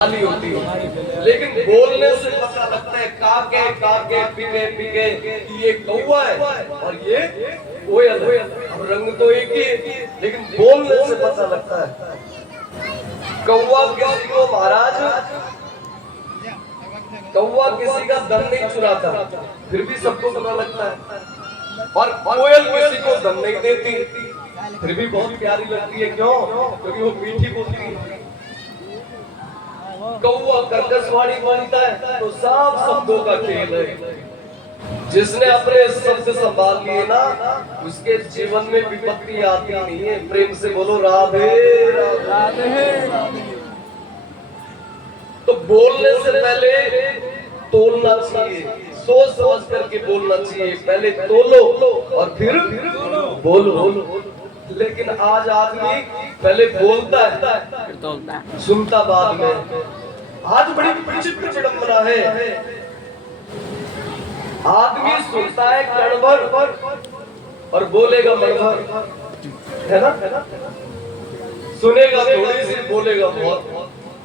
खाली होती है, लेकिन बोलने से पता लगता है काके काके पीके पीके कि ये कौवा है और ये कोयल है। अब रंग तो एक ही है, लेकिन बोलने से पता लगता है। कौवा किसी को महाराज कौवा किसी का धन नहीं चुराता, फिर भी सबको पता लगता है। और कोयल किसी को धन नहीं देती, फिर भी बहुत प्यारी लगती है। क्यों? क्योंकि वो मीठी बोलती है। कौवा कर्कशवाणी बोलता है तो सब शब्दों का खेल है। जिसने अपने शब्द संभाल लिए ना, उसके जीवन में विपत्ति आती नहीं है। प्रेम से बोलो राधे राधे राधे। तो बोलने से पहले तोलना चाहिए, सोच समझ करके बोलना चाहिए। पहले तोलो और फिर बोलो। लेकिन आज आदमी पहले बोलता है फिर तोलता है, सुनता बाद में। आज बड़ी विचित्र विडंबना है। आदमी सुनता है क्षण भर और बोलेगा मण भर, है ना? सुनेगा थोड़ी सी, बोलेगा बहुत।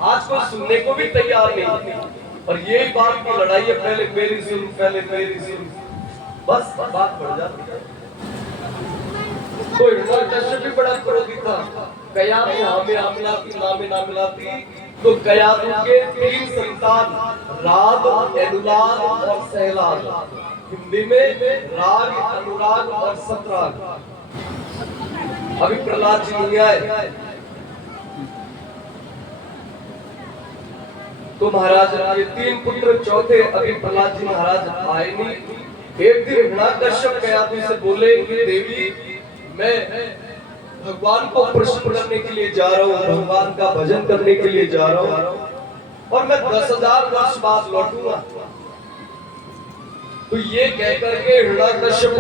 आज कोई सुनने को भी तैयार नहीं। और यही बात की लड़ाई है, पहले मेरी सुन, पहले मेरी सुन, बस बात बढ़ जाती है। तो हिरण्यकश्यप भी बड़ा क्रोधी था। कयाम हमें मिलाती ना मिलाती, तो कयाम के 3 संतान राग, अनुराग और सहलाग। हिंदी में राग, अनुराग और सतराग। अभी प्रहलाद जी नहीं आए तो महाराज ये 3 पुत्र, चौथे अभी प्रहलाद जी महाराज आए नहीं। एक दिन हिरण्यकश्यप कयाम से बोले कि देवी, मैं भगवान को प्रसन्न करने के लिए जा रहा हूँ, भगवान का भजन करने के लिए जा रहा हूँ, और मैं 10,000 वर्ष बाद लौटूंगा। तो ये कहकर के हिरण्यकश्यप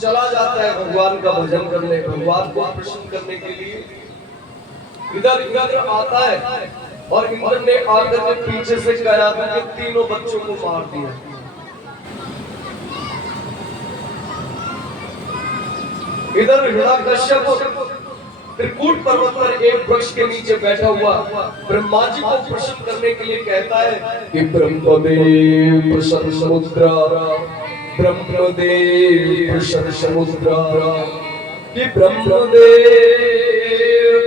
चला जाता है भगवान का भजन करने, भगवान को प्रसन्न करने के लिए। इधर इंद्र आता है और इंद्र ने आकर के पीछे से कयाम के 3 बच्चों को मार दिया। इधर हिरण्यकश्यप त्रिकूट पर्वत पर एक वृक्ष के नीचे बैठा हुआ ब्रह्मा जी को प्रसन्न करने के लिए कहता है कि ब्रह्मदेव प्रसन्न मुद्रा, ब्रह्मदेव प्रसन्न मुद्रा, कि ब्रह्मदेव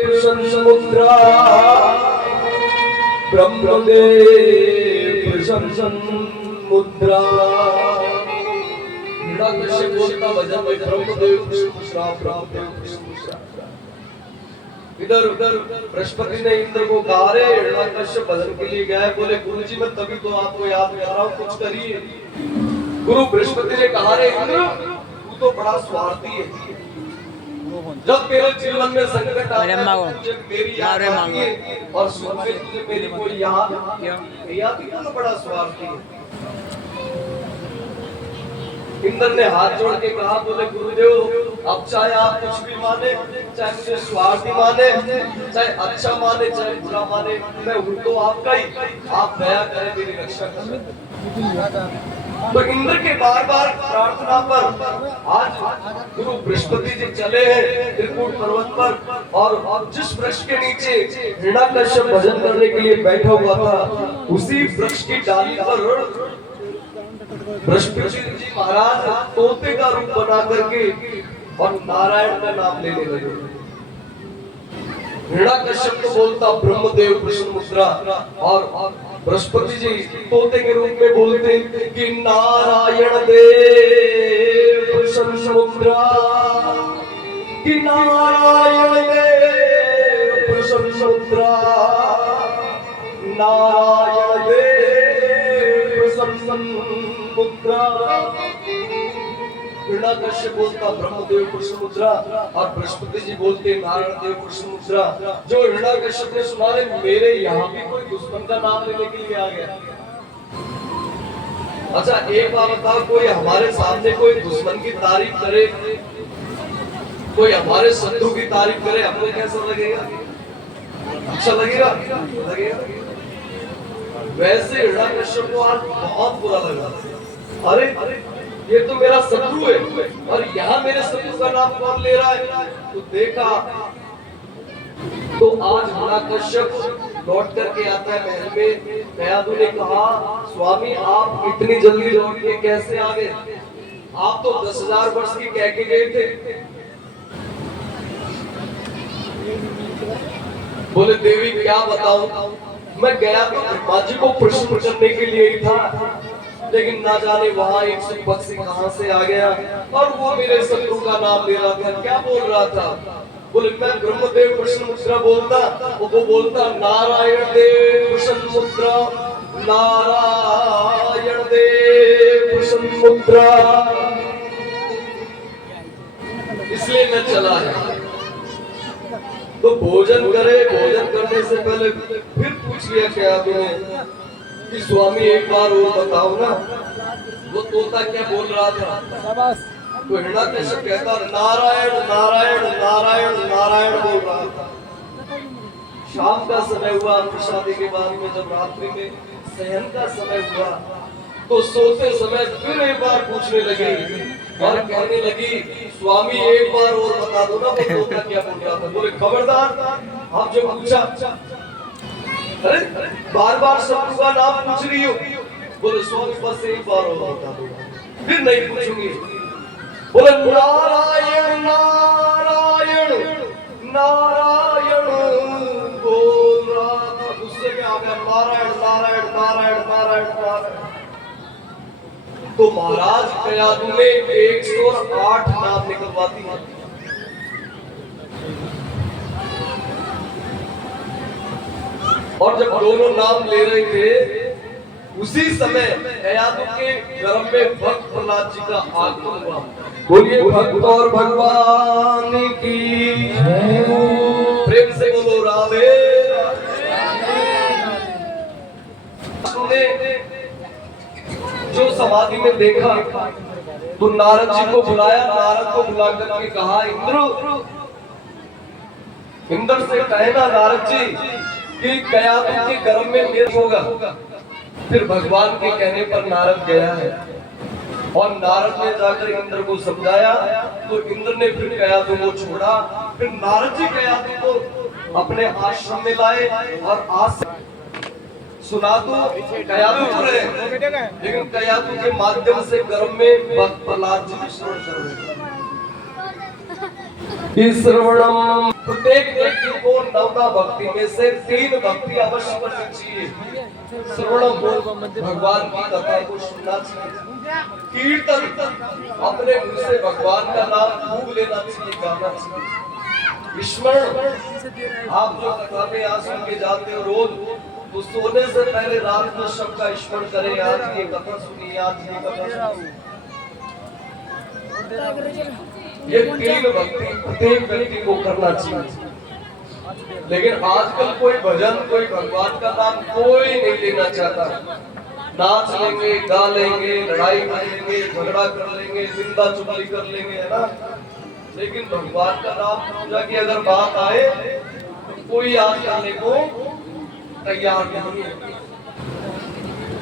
प्रसन्न मुद्रा, ब्रह्मदेव प्रसन्न मुद्रा। हिरण्यकश्यप बोलता भजन में ब्रह्मदेव प्रसन्न मुद्रा। इधर उधर बृहस्पति ने इंद्र को कहा, रे हिरण्यकश्यप भजन के लिए गया है। बोले गुरुजी मैं तभी तो आपको याद कर रहा हूँ, कुछ करिए। गुरु बृहस्पति ने कहा, रे इंद्र तू तो बड़ा स्वार्थी है। जब तेरे जीवन में संकट आता है तुझे मेरी याद आती है, और सुन में तुझे मेरी कोई याद नहीं आती, तो बड़ा स्वार्थी है। इंद्र ने हाथ जोड़ के कहा, बोले गुरुदेव अब चाहे आप कुछ भी माने, चाहे मुझे स्वार्थी माने, चाहे अच्छा माने, चाहे बुरा माने, मैं हूं तो आपका ही, आप दया करें, मेरी रक्षा करें। तो इंद्र के बार बार प्रार्थना पर आज गुरु बृहस्पति जी चले हैं त्रिकूट पर्वत पर, और जिस वृक्ष के नीचे हिरण्यकश्यप भजन करने के लिए बैठा हुआ था, उसी वृक्ष की डाली पर बृहस्पति जी महाराज तोते का रूप बना करके और नारायण का नाम लेने लगे। हिरण्यकश्यप तो बोलता ब्रह्मदेव प्रसन्न मुद्रा, और बृहस्पति जी तोते के रूप में बोलते कि नारायण देव प्रसन्न मुद्रा, कि नारायण देव प्रसन्न मुद्रा, नारायण देव प्रसन्न मुद्रा। हिरण्यकश्यप बोलता ब्रह्मदेव प्रसन्न मुद्रा, और बृहस्पति जी बोलते नारायण देव प्रसन्न मुद्रा। जो हिरण्यकश्यप ने सुना, मेरे यहाँ भी कोई दुश्मन का नाम लेने के लिए आ गया। अच्छा एक बात बताओ, कोई हमारे सामने कोई दुश्मन की तारीफ करे, कोई हमारे शत्रु की तारीफ करे, हमको कैसा लगेगा? अच्छा लगेगा? वैसे हिरण्यकश्यप को आज बहुत बुरा लगा। अरे ये तो मेरा शत्रु है, और यहाँ मेरे शत्रु का नाम कौन ले रहा है? तो देखा तो आज हिरण्यकश्यप लौट करके आता है महल में। कयाधु ने कहा, स्वामी आप इतनी जल्दी लौट के कैसे आ गए? आप तो 10,000 वर्ष की कह के गए थे। बोले देवी क्या बताऊं, मैं गया तो ब्रह्मा जी को प्रश्न करने के लिए ही था, लेकिन ना जाने वहां एक सुख पक्षी कहां से आ गया और वो मेरे शत्रु का नाम ले रहा था। क्या बोल रहा था? बोले मैं ब्रह्मदेव प्रश्न मुद्रा बोलता, वो बोलता नारायण देव प्रश्न मुद्रा, नारायण देव प्रश्न मुद्रा। इसलिए मैं चला है। तो भोजन करे, भोजन करने से पहले फिर पूछ लिया क्या तुमने कि स्वामी एक बार वो बताओ ना, वो तोता क्या बोल रहा था? तो हिरण्यकश्यप कहता नारायण नारायण नारायण नारायण बोल रहा था। शाम का समय हुआ, प्रसादी के बाद में जब रात्रि में शयन का समय हुआ तो सोते समय फिर एक बार पूछने लगी और कहने लगी, स्वामी एक बार और बता दो ना वो तोता क्या बोल रहा था। बोले खबरदार, आप जो पूछा, अरे बार बार शत्रु का नाम पूछ रही हो। बोले स्वामी बस एक बार और बता दो, फिर नहीं पूछूंगी। बोले नारायण नारायण नारायण बोल रहा था। गुस्से में आ गया, नारायण नारायण नारायण नारायण नारायण। तो महाराज कयाधु ने 108 नाम निकलवा दिए। और जब दोनों नाम ले रहे थे उसी समय कयाधु के गर्भ में भक्त प्रहलाद जी का आगमन हुआ। बोलिए भक्त और भगवान की प्रेम से बोलो राधे। जो समाधि में देखा तो नारद जी को बुलाया, नारद को बुला करके कहा, इंद्र से कहना नारद जी कि कयाधु के गर्भ में मेल होगा। फिर भगवान के कहने पर नारद गया है और नारद ने जाकर इंद्र को समझाया तो इंद्र ने फिर कयाधु को छोड़ा। फिर नारद जी कयाधु को अपने आश्रम में लाए और आज सुना तो कयाधु हो रहे, लेकिन कयाधु के माध्यम से गर्भ में भक्त प्रहलाद जी श्रवण कर रहे। श्रवणम प्रत्येक व्यक्ति को नवदा भक्ति में से 3 भक्ति अवश्य करनी चाहिए। श्रवणम भगवान की कथा को सुनना चाहिए, कीर्तन अपने मुंह से भगवान का नाम खूब लेना चाहिए, गाना चाहिए। स्मरण आप जो कथा में आज सुन के जाते हो रोज, तो सोने से पहले रात में सबका स्मरण करें, आज ये कथा सुनिए, आज ये कथा सुनिए। ये 3 भक्ति प्रत्येक व्यक्ति को करना चाहिए। लेकिन आजकल कोई भजन, कोई भगवान का नाम कोई नहीं लेना चाहता। नाच लेंगे, गा लेंगे, लड़ाई कर लेंगे, झगड़ा कर लेंगे, निंदा चुगली कर लेंगे, है ना। लेकिन भगवान का नाम पूजा की अगर बात आए तो कोई याद करने को तैयार नहीं है,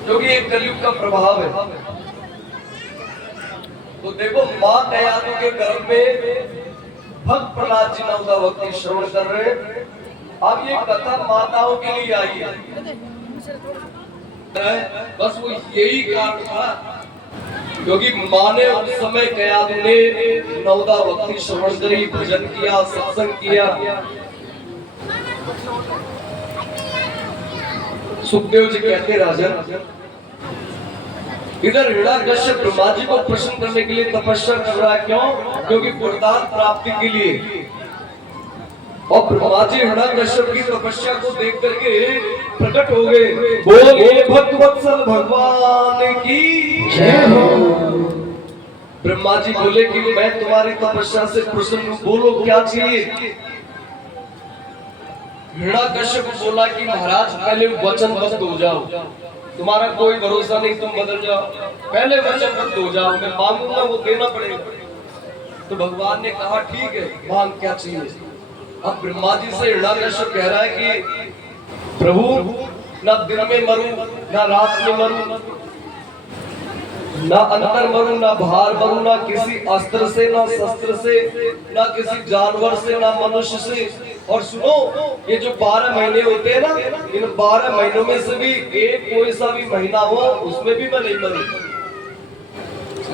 क्योंकि ये कलयुग का प्रभाव है। तो देखो माँ कयाधु के गर्भ में भक्त प्रहलाद जी नवदा भक्ति श्रवण कर रहे हैं। अब ये कथा माताओं के लिए आई है, बस वो यही कारण था क्योंकि माँ ने उस समय कयाधु ने नवदा भक्ति श्रवण करी, भजन किया, सत्संग किया। सुखदेव जी कहते राजन, इधर हिरण्यकश्यप ब्रह्मा जी को प्रसन्न करने के लिए तपस्या कर रहा है। क्यों? क्योंकि वरदान प्राप्ति के लिए। और ब्रह्मा जी हिरण्यकश्यप की तपस्या को देख करके प्रकट हो गए। बोलिए भक्तवत्सल भगवान की जय हो। ब्रह्मा जी बोले कि मैं तुम्हारी तपस्या से प्रसन्न हूं, बोलो क्या चाहिए। हिरण्यकश्यप बोला कि महाराज पहले वचनबद्ध हो जाओ, तुम्हारा कोई भरोसा नहीं, तुम बदल जाओ, पहले वचनबद्ध हो जाओ, मैं मांगूंगा वो देना पड़ेगा। तो भगवान ने कहा ठीक है, मांग क्या चाहिए। अब ब्रह्मा जी से हिरण्यकश्यप कह रहा है कि प्रभु ना दिन में मरूं, ना रात में मरूं, ना अंदर मरूं, ना बाहर मरूं, ना किसी अस्त्र से, ना शस्त्र से, ना किसी जानवर से, ना मनुष्य से, और सुनो, ये जो 12 महीने होते हैं ना, इन 12 महीनों में से भी एक कोई सा भी महीना हो उसमें भी मैं नहीं मरी।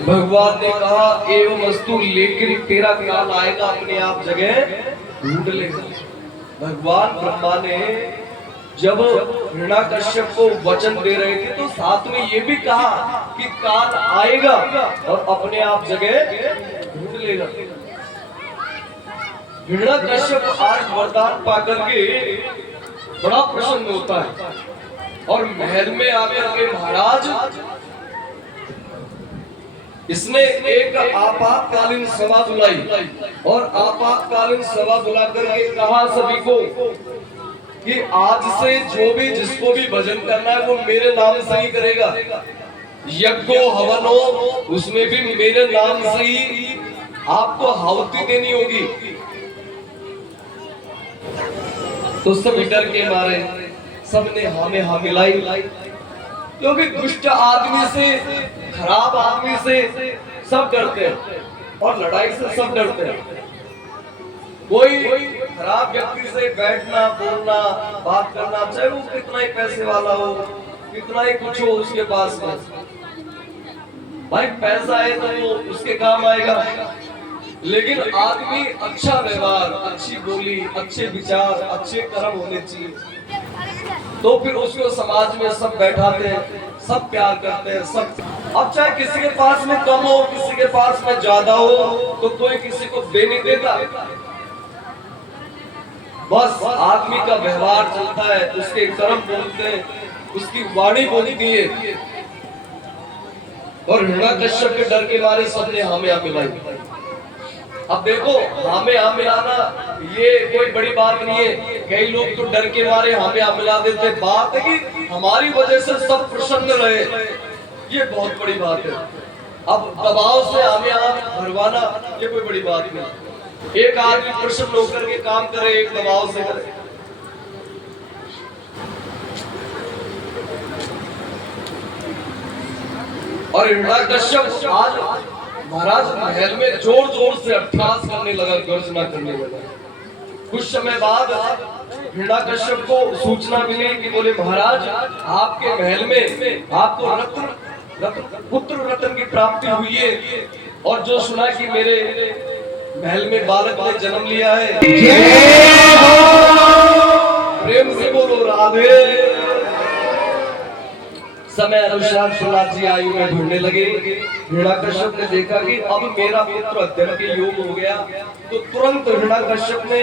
भगवान ने कहा एवं वस्तु, लेकिन तेरा काल आएगा अपने आप जगह ढूंढ लेगा। भगवान ब्रह्मा ने जब हिरण्याकश्यप को वचन दे रहे थे तो साथ में ये भी कहा कि काल आएगा और अपने आप जगह ढूंढ लेगा। हिरण्याकश्यप आज वरदान पाकर के बड़ा प्रसन्न होता है और महल में आकर के महाराज इसने एक आपातकालीन सभा बुलाई और आपातकालीन सभा बुला करके कहा सभी को कि आज से जो भी जिसको भी भजन करना है वो मेरे नाम से ही करेगा। यज्ञ हवन हो उसमें भी मेरे नाम से ही आपको आहुति देनी होगी। तो सब डर के मारे सबने हाँ में हाँ मिलाई, क्योंकि दुष्ट आदमी से, खराब आदमी से सब डरते हैं और लड़ाई से सब डरते हैं। कोई खराब व्यक्ति से बैठना, बोलना, बात करना, चाहे वो कितना ही पैसे वाला हो, कितना ही कुछ हो उसके पास में, भाई पैसा है तो वो उसके काम आएगा। लेकिन आदमी अच्छा व्यवहार, अच्छी बोली, अच्छे विचार, अच्छे कर्म होने चाहिए, तो फिर उसको समाज में सब बैठाते हैं, सब प्यार करते हैं सब। अब चाहे किसी के पास में कम हो, किसी के पास में ज्यादा हो, तो कोई किसी को दे नहीं देता। बस आदमी का व्यवहार चलता है, उसके कर्म बोलते हैं, उसकी वाणी बोलती है। और हिरण्याकश्यप के डर के मारे सबने हामे हामे मिलाई। अब देखो, हामे हामे मिलाना ये कोई बड़ी बात नहीं है। कई लोग तो डर के मारे हामे हामे मिला देते। बात है कि हमारी वजह से सब प्रसन्न रहे, ये बहुत बड़ी बात है। अब दबाव से हामे हामे भरवाना ये कोई बड़ी बात नहीं। एक आदमी प्रसन्न होकर के काम करे, एक दबाव से करे। और हिरण्याकश्यप आज महाराज महल में जोर जोर से अभ्यास करने लगा, गर्जना करने लगा। कुछ समय बाद हिरण्याकश्यप को सूचना मिली कि बोले महाराज आपके महल में आपको पुत्र रत्न की प्राप्ति हुई है, और जो सुना कि मेरे महल में बालक ने जन्म लिया है। प्रेम से बोलो राधे। समय अनुसार प्रहलाद जी आयु में ढूंढने लगे। हिरण्याकश्यप ने देखा कि अब मेरा पुत्र अध्ययन के योग हो गया, तो तुरंत हिरण्याकश्यप ने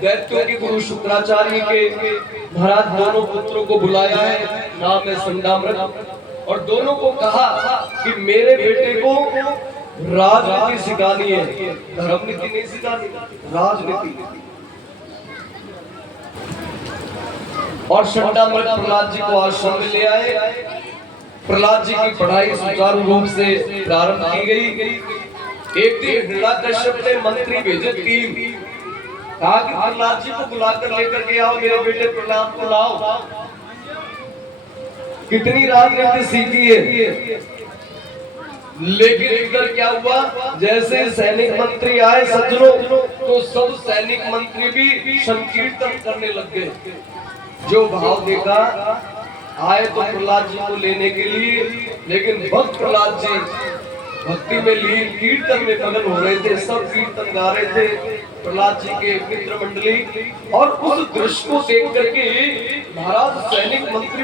दैत्यों के गुरु शुक्राचार्य के महाराज दोनों पुत्रों को बुलाया है, नाम है संडामृत, और दोनों को कहा कि मेरे बेटे को राजनीति सिखानी है, धर्म नीति नहीं सिखानी, राजनीति। और संडामृत प्रहलाद जी को आश्रम में ले आए। प्रहलाद जी की पढ़ाई सुचारू रूप से प्रारंभ की गई। एक दिन हिरण्याकश्यप ने मंत्री भेजे 3, कहा कि प्रहलाद जी को बुलाकर लेकर के आओ, मेरे बेटे प्रहलाद को लाओ। कितनी राजनीति सीखी है। लेकिन इधर क्या हुआ, जैसे सैनिक मंत्री आए सज्जनों, तो सब सैनिक मंत्री भी संकीर्तन करने लग गए। जो भाव देखा, आए तो प्रहलाद जी को लेने के लिए, लेकिन भक्त प्रहलाद जी भक्ति में लीन कीर्तन में मगन हो रहे थे। सब कीर्तन गा रहे थे, प्रहलाद जी के मित्र मंडली। और उस दृश्य को देख करके महाराज सैनिक मंत्री